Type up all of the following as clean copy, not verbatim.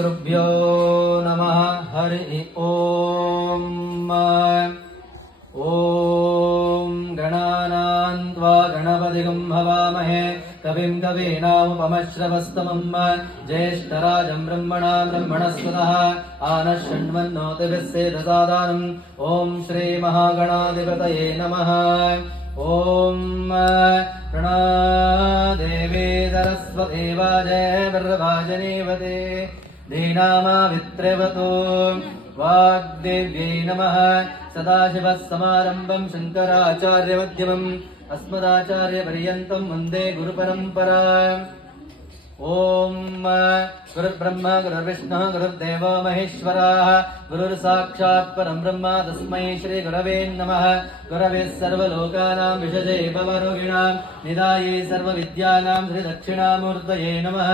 श्रीगुरुभ्यो नमः। हरि ओम। ओम गणानां त्वा गणपतिगं हवामहे कविं कवीनामुपमश्रवस्तमं ज्येष्ठराजं ब्रह्मणां ब्रह्मणस्पतः आनश्शृण्वन्नोतिभिस्सेदसादानम्। ॐ श्रीमहागणाधिपतये नमः। ॐ प्रणादेवी सरस्वती वाजय वरवाजनीवते दीनामावित्र्यवतो वाग्देव्यै नमः। सदाशिवः समारम्भं शङ्कराचार्यमध्यमम् अस्मदाचार्यपर्यन्तं वन्दे गुरुपरम्परा। ॐ गुरुर्ब्रह्मा गुरुर्विष्णुः गुरुर्देवो महेश्वरः गुरुर्साक्षात् परं ब्रह्म तस्मै श्रीगुरवे नमः। गुरवे सर्वलोकानां विषजे भवरोगिणां निधाये सर्वविद्यानां श्रीदक्षिणामूर्तये नमः।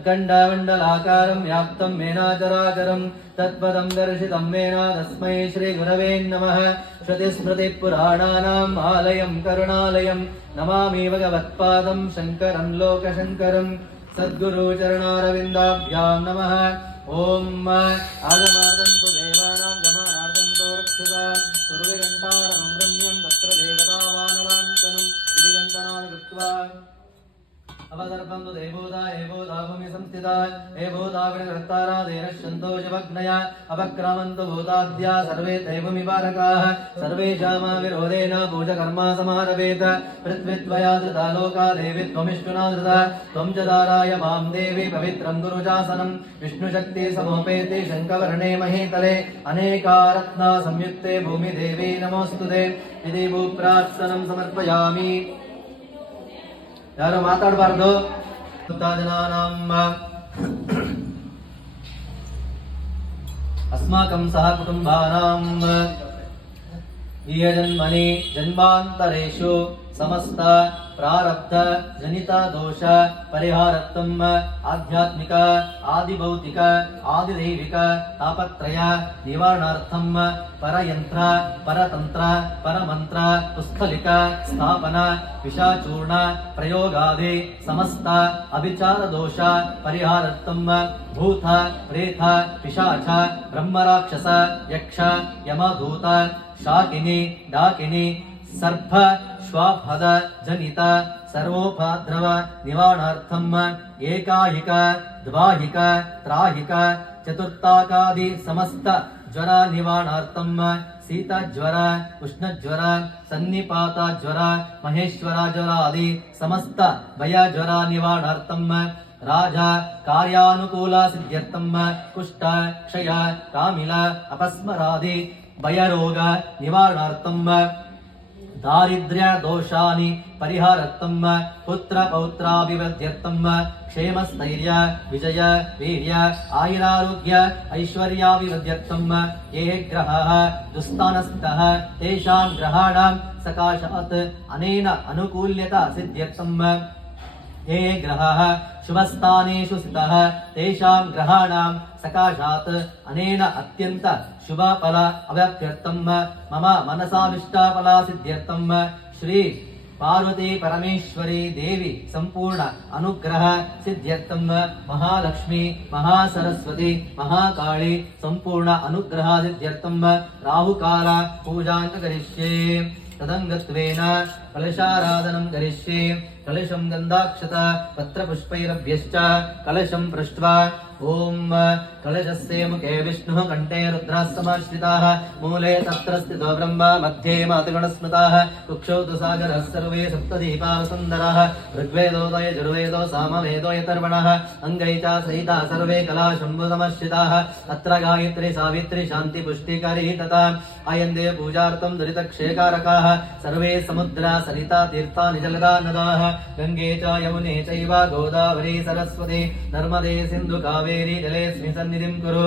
अखण्डमण्डलाकारं व्याप्तं येन चराचरं तत्पदं दर्शितं येन तस्मै श्रीगुरवे नमः। श्रुतिस्मृतिपुराणानाम् आलयं करुणालयं नमामि भगवत्पादं शङ्करं लोकशङ्करम्। सद्गुरु चरणारविन्दाभ्यां नमः। ॐ आगमार्तं तु देवानां गमनार्तं तु रक्षिता पूर्वघण्टारमं रम्यं तत्र देवतावानवान्तनं विधिघण्टनान् कृत्वा अवदर्पं तु देवोदा एवोदा भूमि संस्थिता एवोदा विनकर्तारा देनश्चन्दोषवग्नया अपक्रामन्तु भूताद्या सर्वे दैवमिवारकाः सर्वेषामाविरोधेन पूजकर्मा समारभेत। पृथ्वीत्वया धृता लोका देवी त्वमिष्णुना धृता त्वं च दाराय मां देवी पवित्रं गुरुशासनं विष्णुशक्ति समोपेते शङ्खवर्णे महीतले अनेकारत्ना संयुक्ते भूमिदेवी नमोऽस्तुते। इति भूप्रार्थनं समर्पयामि। यारो माताडबारदु अस्माकं सह कुटुंबानां जन्मनि जन्मान्तरेषु समस्त प्रारब्ध जनिता दोष परिहारत्वम् आध्यात्मिक आदिभौतिक आदिदैविक तापत्रय निवारणार्थं परयंत्र परतंत्र परमंत्र पुस्तलिक स्थापन विषाचूर्ण प्रयोगादि समस्त अभिचार दोष परिहारत्वं भूत प्रेत पिशाच ब्रह्मराक्षस यक्ष यमदूत शाकिनी डाकिनी सर्प श्वापद जनित सर्वोपद्रव निवारणार्थम एकाहिक द्वाहिक त्राहिक चतुर्थाकादि समस्त ज्वर निवारणार्थम शीत ज्वर उष्ण ज्वर सन्निपात ज्वर महेश्वर ज्वर आदि समस्त भय ज्वर निवारणार्थम राजा कार्यानुकूल सिद्ध्यर्थम कुष्ठ क्षय कामिल अपस्मरादि भयरोग निवारणार्थम दारिद्र्य दोषानि परिहारत्वं पुत्र पौत्राभिवृद्ध्यर्थं क्षेमस्थैर्य विजय वीर्य आयुरारोग्य ऐश्वर्याभिवृद्ध्यर्थं ये ग्रहाः दुस्तानस्थः तेषां ग्रहाणां सकाशात् अनेन अनुकूल्यता सिद्ध्यर्थं ये ग्रहाः शुभस्थानेषु स्थितः तेषां ग्रहाणां सकाशात् अनेन अत्यंत शुभफल अवाप्त्यर्थं मम मनसाभिष्टफला सिद्ध्यर्थं श्री पार्वती परमेश्वरी देवी संपूर्ण अनुग्रह सिद्ध्यर्थं महालक्ष्मी महासरस्वती महाकाली संपूर्ण अनुग्रह सिद्ध्यर्थं राहुकाल पूजां करिष्ये। तदंगत्वेन कलशाराधनं करिष्ये। कलशं गन्धाक्षत पत्रपुष्पैरभ्यश्च कलशं पृष्ट्वा ओम कलशस्य मुखे विष्णुः कंठे रुद्राः समाश्रिताः मूले तत्र स्थितो ब्रह्मा मध्ये मातृगणस्मृताः कुक्षौ तु सागरः सर्वे सप्तदीपाः सुन्दराः ऋग्वेदोदय यजुर्वेदो सामवेदो यतर्वणः अङ्गै च सहिता सर्वे कलाशम्भु समाश्रिताः अत्र गायत्री सावित्री शान्ति पुष्टिकरी तथा आयन्ते पूजार्थं दुरितक्षयकारकाः सर्वे समुद्रा सरिता तीर्थानि जलदा नदाः गङ्गे च यमुने चैव गोदावरी सरस्वती नर्मदे सिन्धु कावेरी जलेऽस्मिन् सन्निधिं कुरु।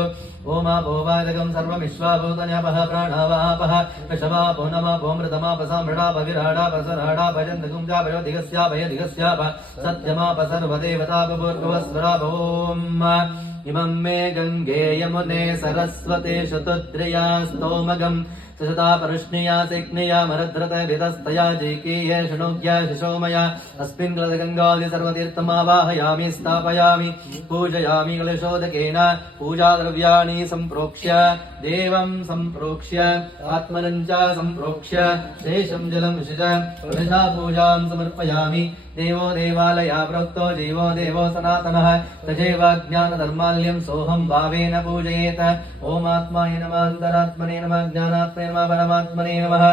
ओमापोवादकं सर्वमिश्वाभूतन्यापः प्राणावापः वृषभापो नमापो मृतमापसामृडाप विराडापसराडाप जन्तकुञ्जापयोधिगस्याप यधिगस्याप सत्यमाप सर्वदेवतापभूर्भुवस्वराप ॐ इमं मे गङ्गे यमुने सरस्वते शतुद्रया स्तोमगम् सतता परुष्णीया सेक्नेया मरद्रत विदस्तया जैकेय शणोग्या शिशोमया अस्मिन् गङ्गादि सर्वतीर्थमावाहयामि स्थापयामि पूजयामि कलशोदकेन पूजाद्रव्याणि सम्प्रोक्ष्य देवं सम्प्रोक्ष्य आत्मनं च सम्प्रोक्ष्य शेषं जलं विसृज पुनः पूजां समर्पयामि देवो देवालया प्रोक्तो जीवो देवो सनातनः तथैवाज्ञानधर्माल्यं सोऽहं भावेन पूजयेत ॐ आत्माय नमः अन्तरात्मने नमः ज्ञानात्मने नमः परमात्मने नमः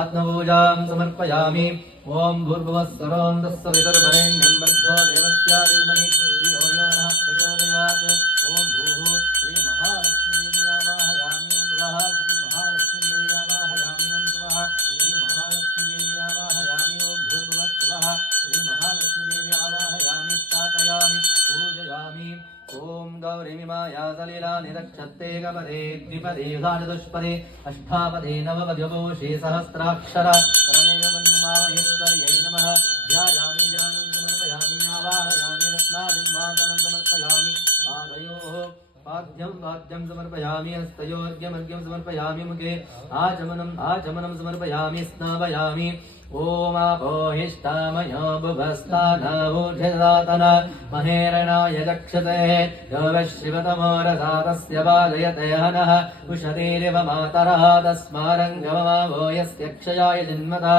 आत्मपूजां समर्पयामि ॐ भूर्भुवः स्वरों तत्सवितुर्वरेण्यं भर्गो देवस्य धीमहि धियो यो नः प्रचोदयात् ॐ भूः श्रीमहालक्ष्मीदेवी आवाहयामि ॐ भुवः श्रीमहालक्ष्मीदेवी आवाहयामि ॐ भुवः श्रीमहालक्ष्मीदेवी आवाहयामि ॐ भूर्भुवः स्वः श्रीमहालक्ष्मीदेवी आवाहयामि स्थापयामि पूजयामि ॐ गौरीमिमाया सलिला निरक्षत्ते गपदे द्विपदे चतुष्पदे अष्टापदे नवपद्यपोषे सहस्राक्षर रमेयमन्माहेश्वर्यै नमः ध्यायामि ज्ञानं समर्पयामि आवाहयामि रत्नादिवादनं समर्पयामि पादयोः पाद्यं समर्पयामि हस्तयोर्घ्यमर्घ्यं समर्पयामि मुखे आचमनं समर्पयामि स्नापयामि ॐ आपोहिष्ठामयो बुभस्तानभूषदातन महेरणाय चक्षते यो वः शिवतमो रसा तस्य बाधयते हनः उषतीरिव मातरः तस्मारङ्गममावो यस्य क्षयाय जन्मतः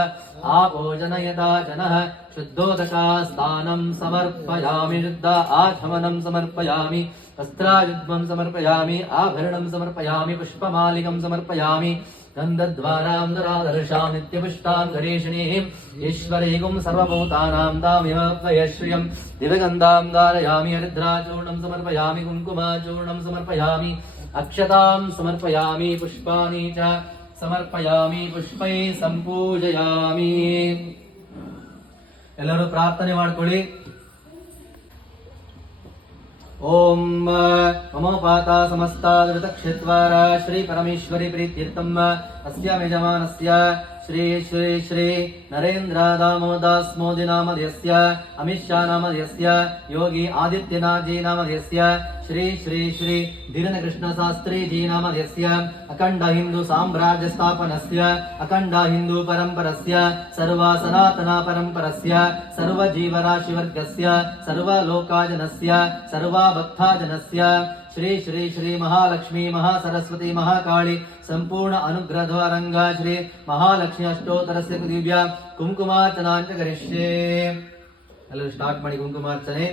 आपोजनयता जनः शुद्धोदकास्तानं समर्पयामि शुद्ध आचमनं समर्पयामि वस्त्रायुग्मं समर्पयामि आभरणं समर्पयामि पुष्पमालिकं समर्पयामि गन्धद्वारां दरादर्शां नित्यपुष्टां गणेशिनीं ईश्वरीगुं सर्वभूतानां तामिव त्वयश्रियं दिव्यगन्धां धारयामि हरिद्राचूर्णं समर्पयामि कुङ्कुमाचूर्णं समर्पयामि अक्षतां समर्पयामि पुष्पाणि च समर्पयामि पुष्पै सम्पूजयामि ಎಲ್ಲರೂ ಪ್ರಾರ್ಥನೆ ಮಾಡಿಕೊಳ್ಳಿ ओम ममोपाता समस्ता धृतक्षेत्वार श्री परमेश्वरी प्रीत्यर्थम अस्याम यजमानस्य श्री श्री श्री नरेंद्र दामोदास मोदी नामधेयस्य अमित शाह नामधेयस्य योगी आदित्यनाथ जी नामधेयस्य श्री श्री श्री धीरेन्द्र कृष्ण शास्त्री जी नामधेयस्य अखंड हिंदू साम्राज्य स्थापनस्य अखंड हिंदू परंपरस्य सर्व सनातन परंपरस्य सर्व जीवराशिवर्गस्य सर्व लोकाजनस्य सर्व भक्ताजनस्य श्री श्री श्री महालक्ष्मी महासरस्वती महाकाली संपूर्ण अनुग्रह द्वारंगा श्री महालक्ष्मी अष्टोत्तरस्य दिव्य कुंकुमार्चनांच करिष्ये ಎಲ್ಲರೂ ಸ್ಟಾರ್ಟ್ ಮಾಡಿ ಕುಂಕುಮಾರ್ಚನೆ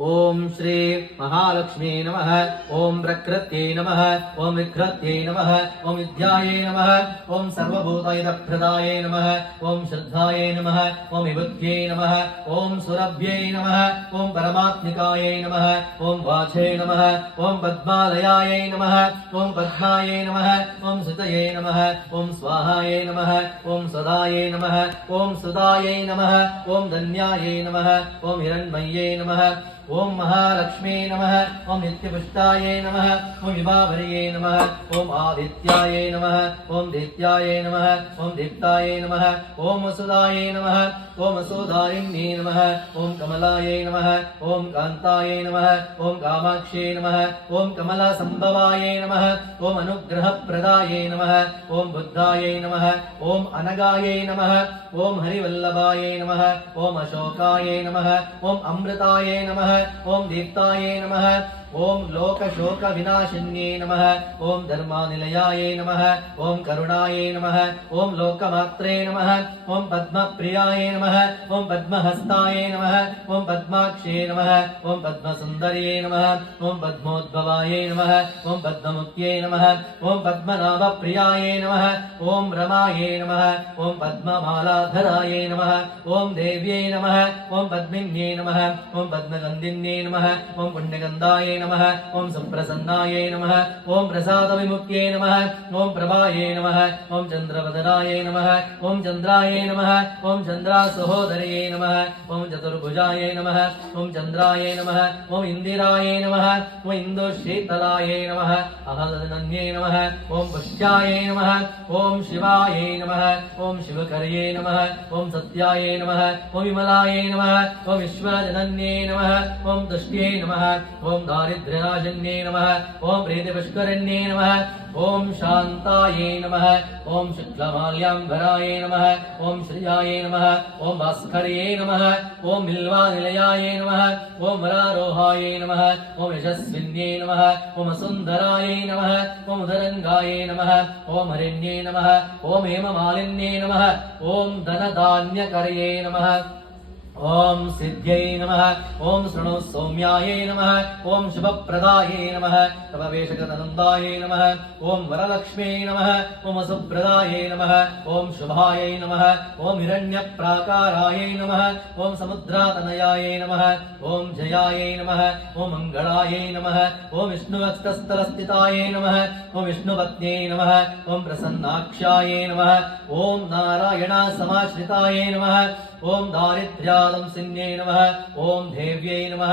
ओम श्री महालक्ष्मी नमः ओम प्रकृत्यै नमः ओम विकृत्यै नमः ओम विद्यायै नमः ओम सर्वभूतहितप्रदायै नमः ओम श्रद्धायै नमः ओम विबुद्ध्यै नमः ओम सुरभ्यै नमः ओम परमात्मिकायै नमः ओम वाचे नमः ओम पद्मालयायै नमः ओम पद्मायै नमः ओम सुतये नमः ओम स्वाहायै नमः ओम सदायै नमः ओम सुदायै नमः ओम धन्यायै नमः ओम हिरण्मय्यै नमः ओम महालक्ष्मी नमः ओम नित्यपुष्टायै नमः ओम विभावर्यै नमः ओम आदित्यायै नमः ओम दैत्यायै नमः ओम दीप्तायै नमः ओम वसुदायै नमः ओम वसुधारिण्यै नमः ओम कमलायै नमः ओम कान्तायै नमः ओम कामाक्ष्यै नमः ओम कमलासंभवायै नमः ओम अनुग्रहप्रदायै नमः ओम बुद्धायै नमः ओम अनगायै नमः ओम हरिवल्लभायै नमः ओम अशोकायै नमः ओम अमृतायै नमः ओम दीप्तायै नमः ओम लोकशोक विनाशिन्ये नमः ओम धर्मानिलयायै नमः ओम करुणायै नमः ओम लोकमात्रे नमः ओम पद्मप्रियायै नमः ओम पद्महस्तायै नमः ओम पद्माक्षे नमः ओम पद्मसुन्दर्यै नमः ओम पद्मोद्भवायै नमः ओम पद्ममुख्यै नमः ओम पद्मनाभप्रियायै नमः ओम रमायै नमः ओम पद्ममालाधरायै नमः ओम देव्यै नमः ओम पद्मिन्यै नमः ओम पद्मगन्धिन्यै नमः ओम पुण्यगन्धायै नमः ओम संप्रसन्नायै नमः ओम प्रसादविमुख्यै नमः ओम प्रभायै नमः ओम चन्द्रवदनायै नमः ओम चन्द्रायै नमः ओम चन्द्रासहोदर्यै नमः ओम चतुर्भुजायै नमः ओम चन्द्रायै नमः ओम इन्दिरायै नमः ओम इन्दुशीतलायै नमः अहदनन्यै नमः ओम पुष्यायै नमः ओम शिवायै नमः ओम शिवकर्यै नमः ओम सत्यायै नमः ओम विमलायै नमः ओम विश्वजनन्यै नमः ओम तुष्ट्यै नमः ओम दारिद्र्यनाशन्ये नमः ॐ प्रीतिपुष्करण्ये नमः ॐ शान्तायै नमः ॐ शुक्लमाल्याम्बराय नमः ॐ श्रियायै नमः ॐ भास्कर्यै नमः ॐ बिल्वानिलयाय नमः ॐ वरारोहाय नमः ॐ यशस्विन्यै नमः ॐ सुन्दराय नमः ॐ उदरङ्गाय नमः ॐ हरिण्ये नमः ॐ हेममालिन्ये नमः ॐ धनधान्यकरये नमः ॐ सिद्ध्यै नमः ॐ शृणु सौम्यायै नमः ॐ शुभप्रदायै नमः तपवेशकतनन्दायै नमः ॐ वरलक्ष्म्यै नमः ॐ सुप्रदायै नमः ॐ शुभायै नमः ॐ हिरण्यप्राकारायै नमः ॐ समुद्रातनयायै नमः ॐ जयायै नमः ॐ मङ्गलायै नमः ॐ विष्णुवक्षस्थलस्थितायै नमः ॐ विष्णुपत्न्यै नमः ॐ प्रसन्नाक्षायै नमः ॐ नारायणसमाश्रितायै नमः ॐ दारिद्र्यालंसिन्यै नमः ॐ देव्यै नमः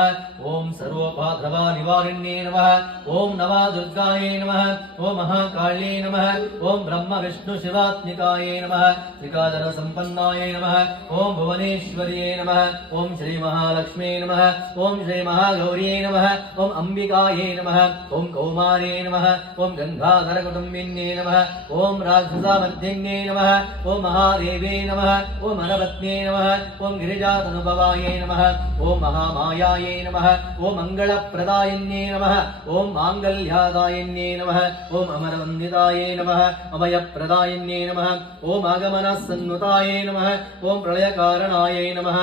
ॐ सर्वोपद्रवनिवारिण्यै नमः ॐ नवदुर्गायै नमः ॐ महाकाल्यै नमः ॐ ब्रह्मविष्णुशिवात्मिकायै नमः त्रिकालसम्पन्नायै नमः ॐ भुवनेश्वर्यै नमः ॐ श्रीमहालक्ष्म्यै नमः ॐ श्रीमहागौर्यै नमः ॐ अम्बिकायै नमः ॐ कौमार्यै नमः ॐ गङ्गाधरकुटुम्बिन्यै नमः ॐ राक्षसामर्दिन्यै नमः ॐ महादेव्यै नमः ॐ हरपत्न्यै नमः ॐ गिरिजातनुभवायै नमः ॐ महामायायै नमः ॐ मङ्गलप्रदायिन्यै नमः ॐ माङ्गल्यादायिन्यै नमः ॐ अमरवन्दितायै नमः अभयप्रदायिन्यै नमः ॐ आगमनसन्नुतायै नमः ॐ प्रलयकारणायै नमः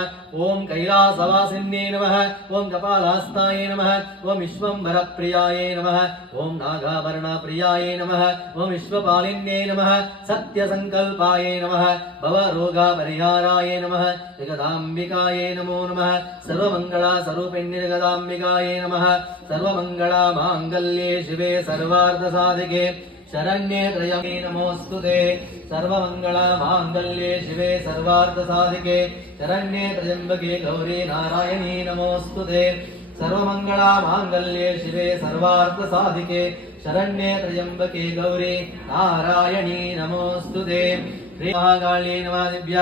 ॐ कैलासवासिन्यै नमः ॐ कपालहस्तायै नमः ॐ विश्वम्भरप्रियायै नमः ॐ नागाभरणप्रियायै नमः ॐ विश्वपालिन्यै नमः सत्यसङ्कल्पायै नमः भवरोगपरिहाराय नमः जगदाम्बिकायै नमो नमः सर्वमङ्गलस्वरूपिण्ये जगदाम्बिकायै नमः सर्वमङ्गलमाङ्गल्ये शिवे सर्वार्थसाधिके शरण्ये त्र्यम्बके नमोऽस्तुते सर्वमङ्गलमाङ्गल्ये शिवे सर्वार्थसाधिके शरण्ये त्र्यम्बके गौरी नारायणी नमोऽस्तुते सर्वमङ्गलमाङ्गल्ये शिवे सर्वार्थसाधिके शरण्ये त्र्यम्बके गौरी नारायणी नमोऽस्तुते श्री महाकाल्यै नमः दिव्य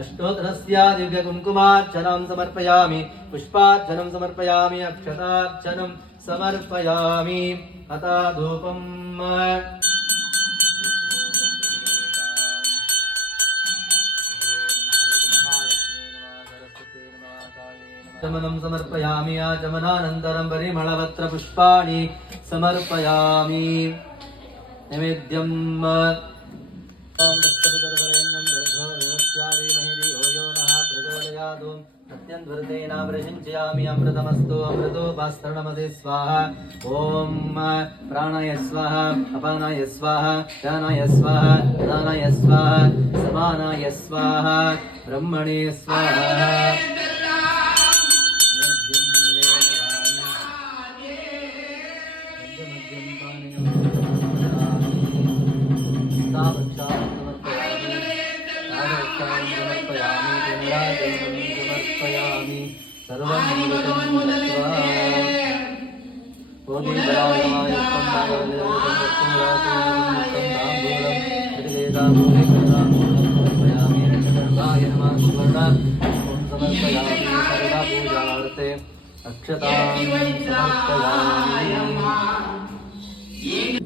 अष्टोत्तरस्य दिव्यकुङ्कुमार्चनं समर्पयामि पुष्पार्चनं समर्पयामि अक्षतार्चनं समर्पयामि अथा धूपम् चमनं समर्पयामि आचमनानन्तरं परिमलपत्र पुष्पाणि समर्पयामि नैवेद्यम् ॐ दत्तपितरवरेण्यं भर्गो देवस्य धीमहि धियो यो नः प्रचोदयात् प्रत्यन्वर्तेनावृषिञ्चयामि अमृतमस्तु अमृतोपास्तरणमते स्वाहा ॐ प्राणाय स्वाहा अपानाय स्वाहा दानाय स्वाहा दानाय स्वाहा समानाय स्वाहा ब्रह्मणे स्वाहा समर्पयामि सर्वं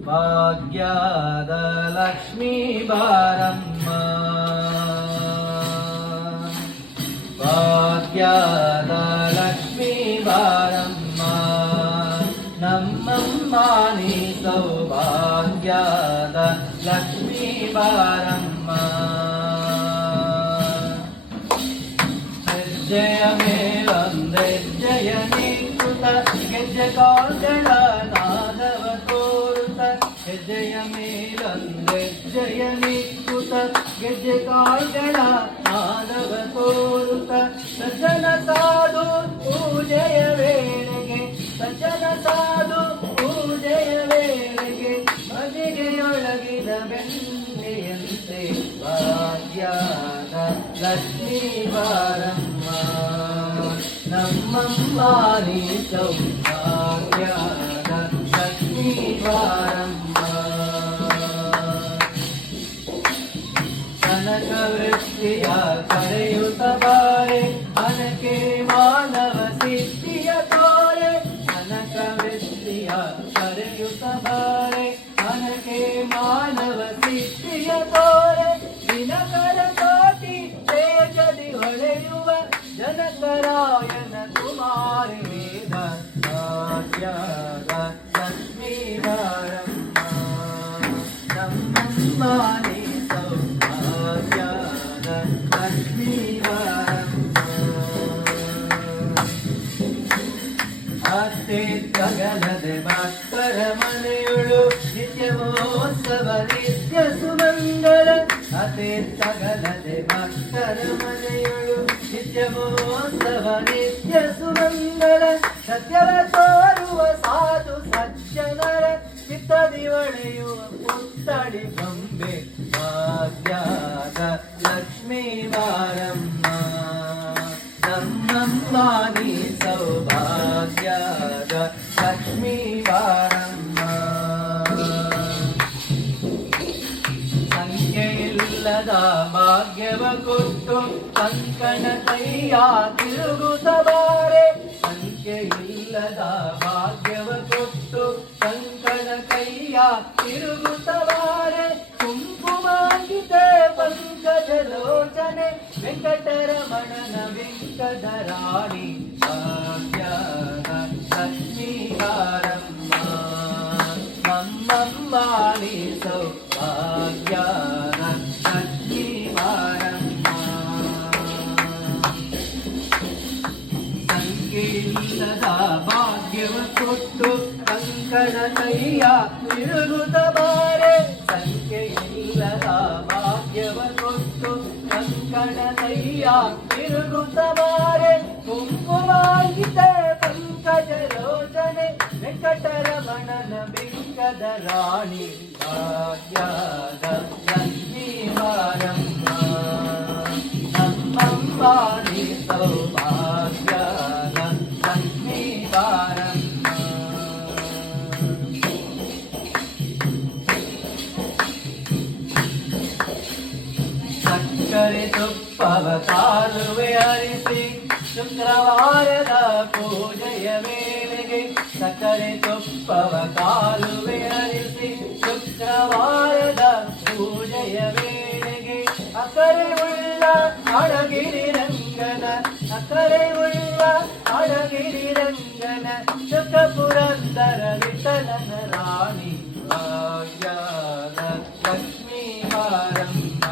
भाग्याद लक्ष्मी बारम्म भाग्याद लक्ष्मी बारम्म नम्मम्म नी सौभाग्याद लक्ष्मी बारम्म जय मे वन्दे जय नीकृत ಗೆಜ್ಜೆಕಾಲ್ಗಳ ನಾದವ ತೋರುತ ಹೆಜ್ಜೆಯ ಮೇಲಂದೆ ಜಯ ನಿಕ್ಕುತ ಗೆಜ್ಜೆಕಾಲ್ಗಳ ನಾದವ ತೋರುತ ಸಜ್ಜನ ಸಾಧು ಪೂಜೆಯ ವೇಳೆಗೆ ಸಜ್ಜನ ಸಾಧು ಪೂಜೆಯ ವೇಳೆಗೆ ಬದಿಗೆಯೊಳಗಿದ ಬೆಣ್ಣೆಯಂತೆ ಭಾಗ್ಯದ ಲಕ್ಷ್ಮೀ ಬಾರಮ್ಮ ನಮ್ಮಮ್ಮ ನೀ ಸೌಭಾಗ್ಯದ ಲಕ್ಷ್ಮೀ ಬಾರಮ್ಮ ಕನಕ ವೃಷ್ಟಿಯ ಕರೆಯುತ್ತ ಬಾರೆ ಅನಕೆ ಮಾನವ ಸಿದ್ಧಿಯ ತೋರೆ ಕನಕ ವೃಷ್ಟಿ ಮರೆಯುತ್ತಬಾರೆ ಮನಕ್ಕೆ ಮಾನವ ಸಿದ್ಧಿಯ ತೋರೆ ದಿನಕರ ಕೋಟಿ ತೇಜದಿ ಹೊಳೆಯುವ ಜನಕರಾಯನ ಕುಮಾರಿ ವೇದ ಭಾಗ್ಯದ ಲಕ್ಷ್ಮೀ ಬಾರಮ್ಮ ನಮ್ಮಮ್ಮ ನೀ ಸೌಭಾಗ್ಯದ ಲಕ್ಷ್ಮೀ ಬಾರಮ್ಮ ಅತ್ತೆ ತಗಲದೆ ಭಕ್ತರ ಮನೆಯೊಳು ನಿತ್ಯ ಮಹೋತ್ಸವ ನಿತ್ಯ ಸುಮಂಗಲ ಅತ್ತೆ ತಗಲದೆ ಭಕ್ತರ ಮನೆಯೊಳು ನಿತ್ಯ ಮಹೋತ್ಸವ ನಿತ್ಯ ಸುಮಂಗಲ ಸತ್ಯವ ತೋರುವ ಸಾಧು ಸಜ್ಜನರ ಚಿತ್ತದಿ ಒಳೆಯುವ ಪುತ್ತಡಿ ಗೊಂಬೆ ಭಾಗ್ಯದ ಲಕ್ಷ್ಮೀ ಬಾರಮ್ಮ ನಮ್ಮಮ್ಮ ನೀ ಸೌಭಾಗ್ಯದ ಲಕ್ಷ್ಮೀ ಬಾರಮ್ಮ ಸಂಖ್ಯೆಯಿಲ್ಲದ ಭಾಗ್ಯವ ಕೊಟ್ಟು ಕಂಕಣ ಕೈಯ ತಿರುಗುತ್ತಬಾರೆ ಸಂಖ್ಯೆಯಿಲ್ಲದ ಭಾಗ್ಯವ ಕೊಟ್ಟು ಕಂಕಣ ಕೈಯ ತಿರುಗುತ್ತಬಾರೆ ಕುಂಕುಮಾಂಗಿತೆ ಪಂಕಜ ಲೋಚನೆ ವೆಂಕಟರಮಣನ ವೆಂಕಟರಾಣಿ ಭಾಗ್ಯದ ಲಕ್ಷ್ಮೀ ಬಾರಮ್ಮ ನಮ್ಮಮ್ಮ ನೀ ಸೌಭಾಗ್ಯದ ಲಕ್ಷ್ಮೀ ಬಾರಮ್ಮ ಸಂಖ್ಯೆಯಿಲ್ಲದ ಭಾಗ್ಯವ ಕೊಟ್ಟು ಕಂಕಣ ಕೈಯ ತಿರುಗುತ್ತಬಾರೆ ಸಂಖ್ಯೆಯಿಲ್ಲದ ಭಾಗ್ಯವ ಕೊಟ್ಟು ಕಂಕಣ ಕೈಯ ತಿರುಗುತ್ತಬಾರೆ ಕುಂಕುಮಾಂಗಿತೆ ಪಂಕಜ ಲೋಚನೆ ವೆಂಕಟರಮಣನ ಬಿಂಕದ ರಾಣಿ ಭಾಗ್ಯದ ಲಕ್ಷ್ಮೀ ಬಾರಮ್ಮ ನಮ್ಮಮ್ಮ ನೀ ಸೌಭಾಗ್ಯದ ಲಕ್ಷ್ಮೀ ಬಾರಮ್ಮ ಸಕ್ಕರೆ ತುಪ್ಪವ ಕಾಲುವೆ ಹರಿಸಿ ಶುಕ್ರವಾರದ ಪೂಜೆಯ ವೇಳೆಗೆ ಸಕ್ಕರೆ ತುಪ್ಪವ ಕಾಲುವೆ ಹರಿಸಿ ಶುಕ್ರವಾರದ ಪೂಜೆಯ ವೇಳೆಗೆ ಅಕರೆ ಉಳ್ಳ ಅಡಗಿರಿ ರಂಗನ ಅಕರೆ ಉಳ್ಳ ಅಡಗಿರಿ ರಂಗನ ಸುಖ ಪುರಂದರ ವಿಠಲನ ರಾಣಿ ಭಾಗ್ಯದ ಲಕ್ಷ್ಮೀ ಬಾರಮ್ಮ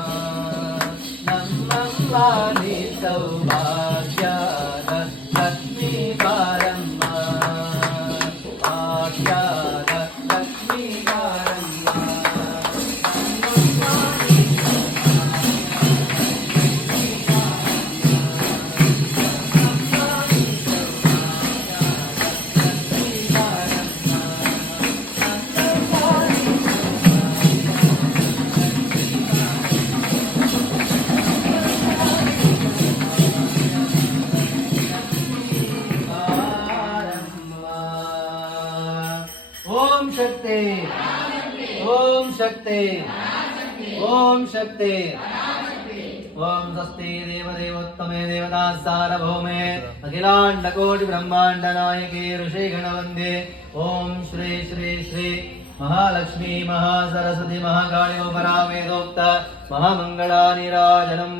ನಮ್ಮಮ್ಮ ನೀ ಸೌಭಾಗ್ಯದ ಲಕ್ಷ್ಮೀ ಬಾರಮ್ಮ ಭಾಗ್ಯದ ಲಕ್ಷ್ಮೀ ಬಾರಮ್ಮ ಓಂ ಶಕ್ತಿ ಓಂ ಶಕ್ತಿ ಓಂ ಶಕ್ತಿ ಓಂ ಸ್ವಸ್ತಿ ದೇವದೇವೋತ್ತಮೇ ದೇವತಾ ಸಾರ್ವಭೌಮೇ ಅಖಿಲಾಂಡ ಕೋಟಿ ಬ್ರಹ್ಮಾಂಡ ನಾಯಕೇ ಋಷಿ ಗಣವಂದೇ ಓಂ ಶ್ರೀ ಶ್ರೀ ಶ್ರೀ ಮಹಾಲಕ್ಷ್ಮೀ ಮಹಾಸರಸ್ವತಿ ಮಹಾಕಾಳಿಯೋಪರಾ ವೇದೋಕ್ತ ಮಹಾಮಂಗಳಾ ನೀರಾಜನಂ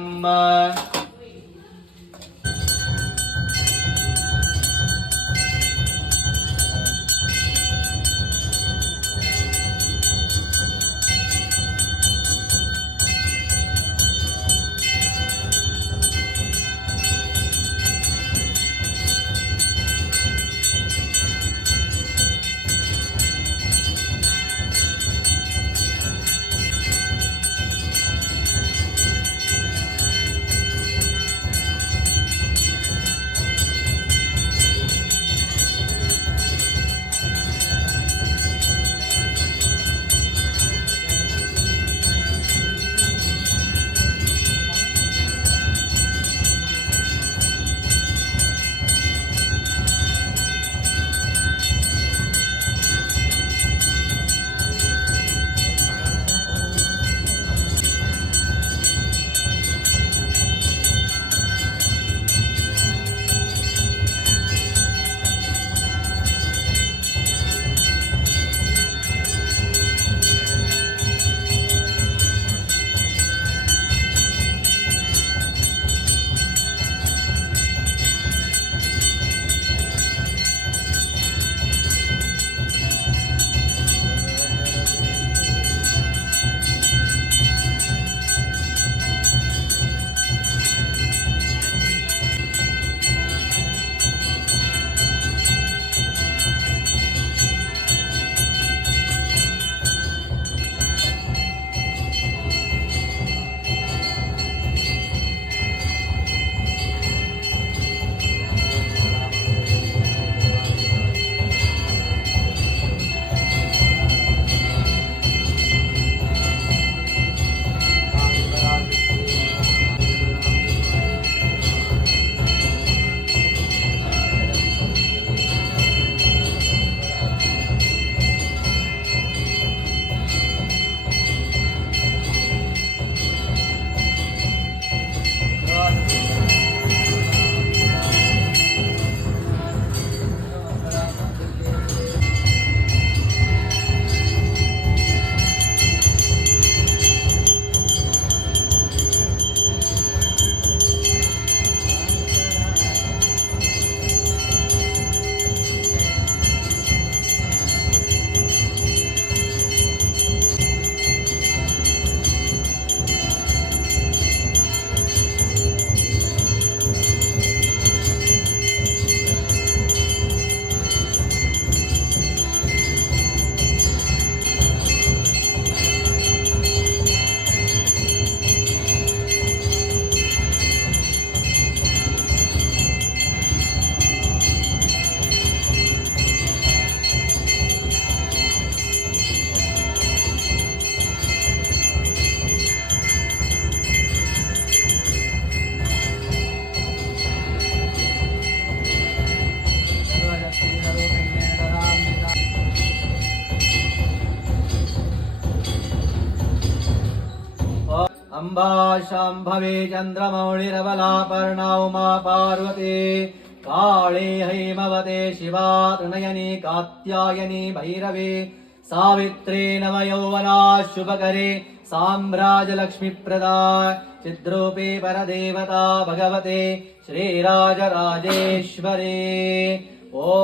अंबा शाम्भवी चन्द्रमौळिरबलापर्णा उमा पार्वती काळे हैमवते शिवा त्रिनयनी कात्यायनी भैरवी सावित्री नवयौवना शुभकरे साम्राज्यलक्ष्मीप्रदा चिद्रूपी परदेवता भगवते श्रीराजराजेश्वरी ॐ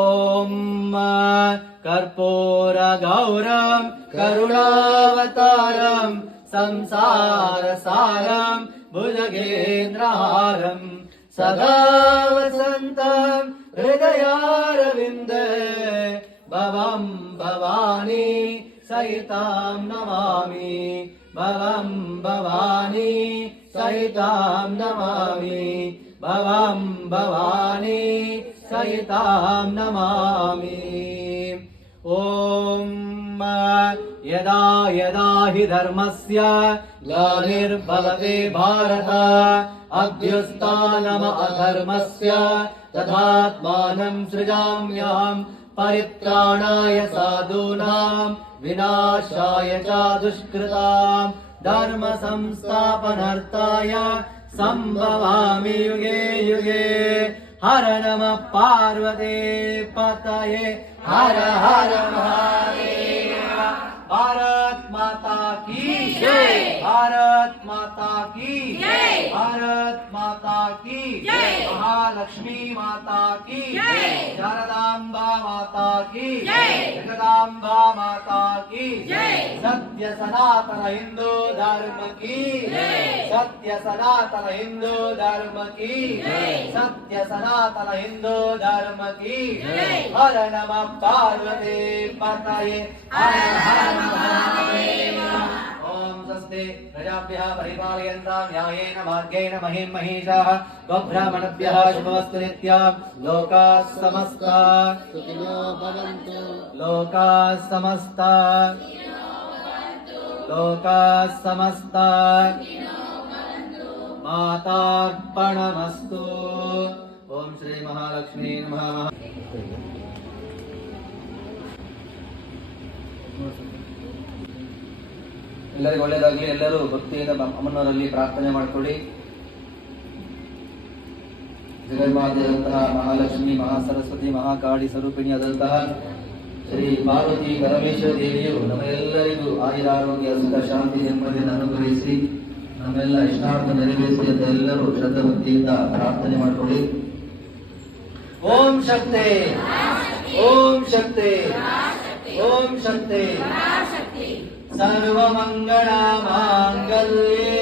कर्पूरगौरं करुणावतारं संसारसारं भुजगेन्द्रहारं सदा वसन्तं हृदयारविन्दे भवं भवानी सहितां नमामि भवं भवानी सहितां नमामि भवं भवानी सहितां नमामि ॐ यदा यदा हि धर्मस्य ग्लानिर्भवति भारत अभ्युत्थानम् अधर्मस्य तदात्मानं सृजाम्यहम् परित्राणाय साधूनां विनाशाय च दुष्कृतां धर्म संस्थापनार्थाय संभवामि युगे युगे हर नमः पार्वती पतये हर हर महादेव भारत माता की जय भारत माता की जय भारत माता की जय महालक्ष्मी माता की जय शारदांबा माता की जय जगदांबा माता की जय सत्य सनातन हिंदू धर्म की जय सत्य सनातन हिंदू धर्म की जय सत्य सनातन हिंदू धर्म की जय हर नमः पार्वती पतये हर हर ओम स्वस्ति प्रजाभ्यः परिपालयन्तां न्यायेन मार्गेण महीं महिषाः गोब्राह्मणभ्यः शुभमस्तु नित्यं लोकाः समस्ताः सुखिनो भवन्तु लोकाः समस्ताः मातार्पणमस्तु ओम श्री महालक्ष्मी नमः ಎಲ್ಲರಿಗೂ ಒಳ್ಳೆಯದಾಗಲಿ. ಎಲ್ಲರೂ ಭಕ್ತಿಯಿಂದ ಅಮ್ಮನವರಲ್ಲಿ ಪ್ರಾರ್ಥನೆ ಮಾಡಿಕೊಳ್ಳಿ. ಜಗನ್ಮಾತೆಯಾದಂತಹ ಮಹಾಲಕ್ಷ್ಮಿ, ಮಹಾಸರಸ್ವತಿ, ಮಹಾಕಾಳಿ ಸ್ವರೂಪಿಣಿಯಾದಂತಹ ಶ್ರೀ ಪಾರ್ವತಿ ಪರಮೇಶ್ವರ ದೇವಿಯು ನಮ್ಮೆಲ್ಲರಿಗೂ ಆಯುರಾರೋಗ್ಯ ಸುಖ ಶಾಂತಿ ನೆಮ್ಮದಿಯನ್ನು ಅನುಗ್ರಹಿಸಿ ನಮ್ಮೆಲ್ಲ ಇಷ್ಟಾರ್ಥ ನೆರವೇರಿಸಿ ಅಂತ ಎಲ್ಲರೂ ಶ್ರದ್ಧಾ ಭಕ್ತಿಯಿಂದ ಪ್ರಾರ್ಥನೆ ಮಾಡಿಕೊಳ್ಳಿ. ಓಂ ಶಕ್ತಿ ಓಂ ಶಕ್ತಿ ಓಂ ಶಕ್ತಿ सर्वमंगल मांगल्ये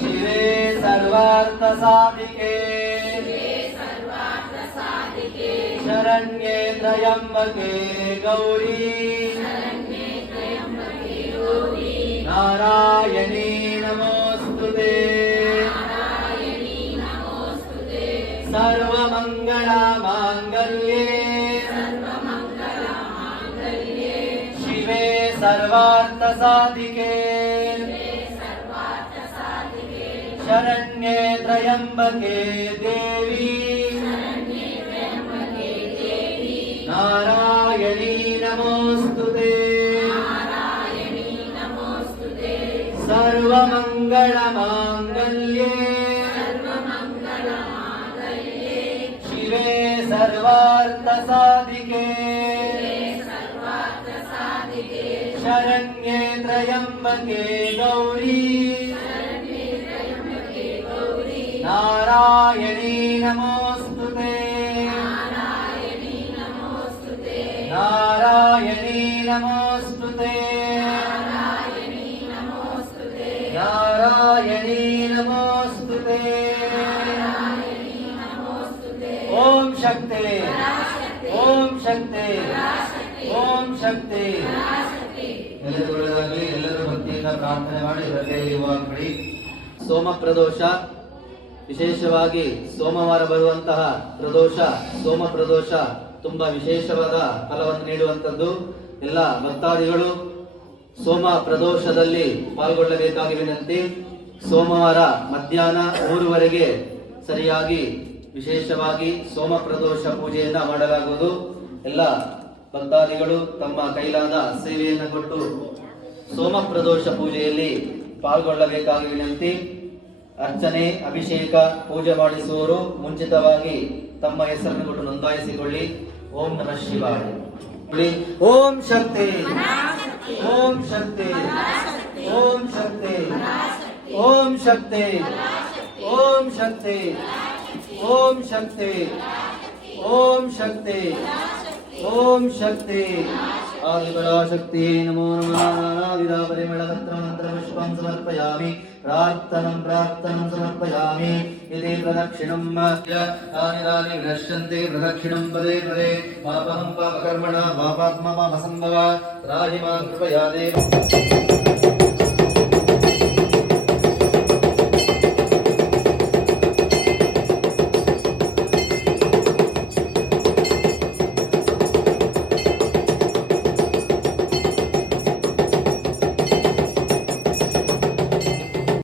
शिवे सर्वार्थ साधिके शरण्ये त्र्यंबके गौरी नारायणी नमोस्तुते सर्वमंगल मांगल्ये सर्वार्थ साधिके शरण्ये त्र्यंबके देवी नारायणी नमोस्तुते सर्वमंगल मांगल्ये शिवे सर्वार्थ साधिके शरण्ये त्र्यंबके गौरी नारायणी नमोस्तुते नारायणी नमोस्तुते नारायणी नमोस्तुते ओम शक्ति ओम शक्ति ओम शक्ति ಎಲ್ಲರೂ ಭಕ್ತಿಯಿಂದ ಪ್ರಾರ್ಥನೆ ಮಾಡಿ ಹೃದಯ ಸೋಮ ಪ್ರದೋಷ, ವಿಶೇಷವಾಗಿ ಸೋಮವಾರ ಬರುವಂತಹ ಪ್ರದೋಷ ಸೋಮ ಪ್ರದೋಷ ತುಂಬಾ ವಿಶೇಷವಾದ ಫಲವನ್ನು ನೀಡುವಂತದ್ದು. ಎಲ್ಲ ಭಕ್ತಾದಿಗಳು ಸೋಮ ಪ್ರದೋಷದಲ್ಲಿ ಪಾಲ್ಗೊಳ್ಳಬೇಕಾಗಿ ವಿನಂತಿ. ಸೋಮವಾರ ಮಧ್ಯಾಹ್ನ 3:00 ಸರಿಯಾಗಿ ವಿಶೇಷವಾಗಿ ಸೋಮ ಪ್ರದೋಷ ಪೂಜೆಯನ್ನ ಮಾಡಲಾಗುವುದು. ಎಲ್ಲ ಭಕ್ತಾದಿಗಳು ತಮ್ಮ ಕೈಲಾದ ಸೇವೆಯನ್ನು ಕೊಟ್ಟು ಸೋಮ ಪ್ರದೋಷ ಪೂಜೆಯಲ್ಲಿ ಪಾಲ್ಗೊಳ್ಳಬೇಕಾಗಿ ವಿನಂತಿ. ಅರ್ಚನೆ, ಅಭಿಷೇಕ, ಪೂಜೆ ಮಾಡಿಸುವವರು ಮುಂಚಿತವಾಗಿ ತಮ್ಮ ಹೆಸರನ್ನು ಕೊಟ್ಟು ನೋಂದಾಯಿಸಿಕೊಳ್ಳಿ. ಓಂ ನಮಃ ಶಿವಾಯ. ಓಂ ಶಕ್ತಿ, ಓಂ ಶಕ್ತಿ, ಓಂ ಶಕ್ತಿ, ಓಂ ಶಕ್ತಿ, ಓಂ ಶಕ್ತಿ, ಓಂ ಶಕ್ತಿ, ಓಂ ಶಕ್ತಿ, ಓಂ ಶಕ್ತಿ. ಆದಿಪರಾಶಕ್ತಿ ನಮೋ ನಮಃ. ನಾನಾವಿಧ ಪರಿಮಳಪತ್ರ ಮಂತ್ರ ಪುಷ್ಪಂ ಸಮರ್ಪಯಾಮಿ. ಪ್ರಾರ್ಥನಂ ಸಮರ್ಪಯಾಮಿ. ಇತಿ ಪ್ರದಕ್ಷಿಣಂ ತಾನಿ ವಿನಶ್ಯಂತೆ ಪ್ರದಕ್ಷಿಣಂ ಪದೇ ಪದೇ. ಪಾಪಹಂ ಪಾಪಕರ್ಮಣ ಪಾಪಾತ್ಮ ಪಾಪಸಂಭವ ರಾಜಿ ಮಾಂ ಕೃಪಯಾ ದೇವ.